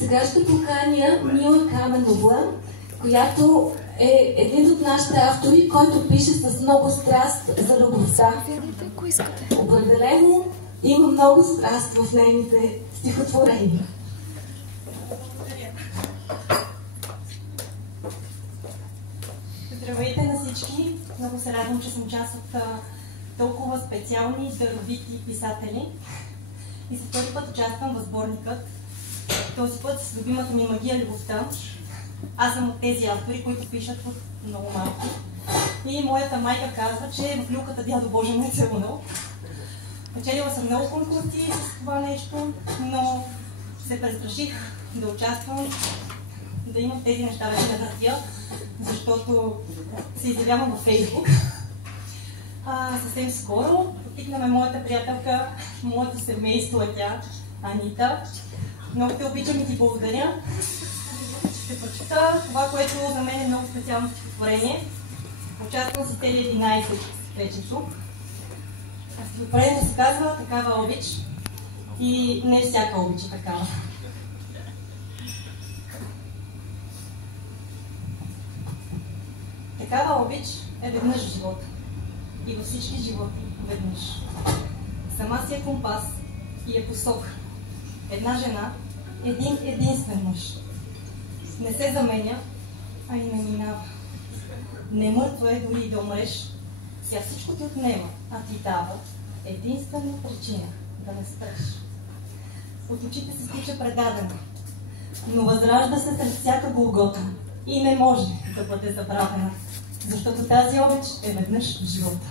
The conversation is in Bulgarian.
Сега ще поканя Мила Каменова, която е един от нашите автори, който пише с много страст за любовта. Определено има много страст в нейните стихотворения. Здравейте на всички! Много се радвам, че съм част от толкова специални, даровити писатели. И за първи път участвам в сборникът. Този път с любимата ми магия любовта. Аз съм от тези автори, които пишат от много малки. И моята майка казва, че в люлката дядо Боже ме е целунал. Печелила съм много конкурси с това нещо, но се престраших да участвам, да имам тези неща вече да хартия, защото се изявявам във Фейсбук. Съвсем скоро потикнаме моята приятелка, моето семейство е тя, Анита. Много те обичам и ти благодаря. Ще прочета това, което за мен е много специално стихотворение. Участвам с тези 11 вече тук. Стихотворението се казва "Такава обич" и не всяка обич е такава. Такава обич е веднъж в живота и във всички животи веднъж. Сама си е компас и е посока. Една жена, един единствен мъж. Не се заменя, а и не минава. Не мъртва е дори и да умреш. Ся всичко ти отнема, а ти дава единствена причина да не спреш. От очите се стича предадена, но възражда се сред всяка голгота и не може да бъде забравена, защото тази обич е веднъж в живота.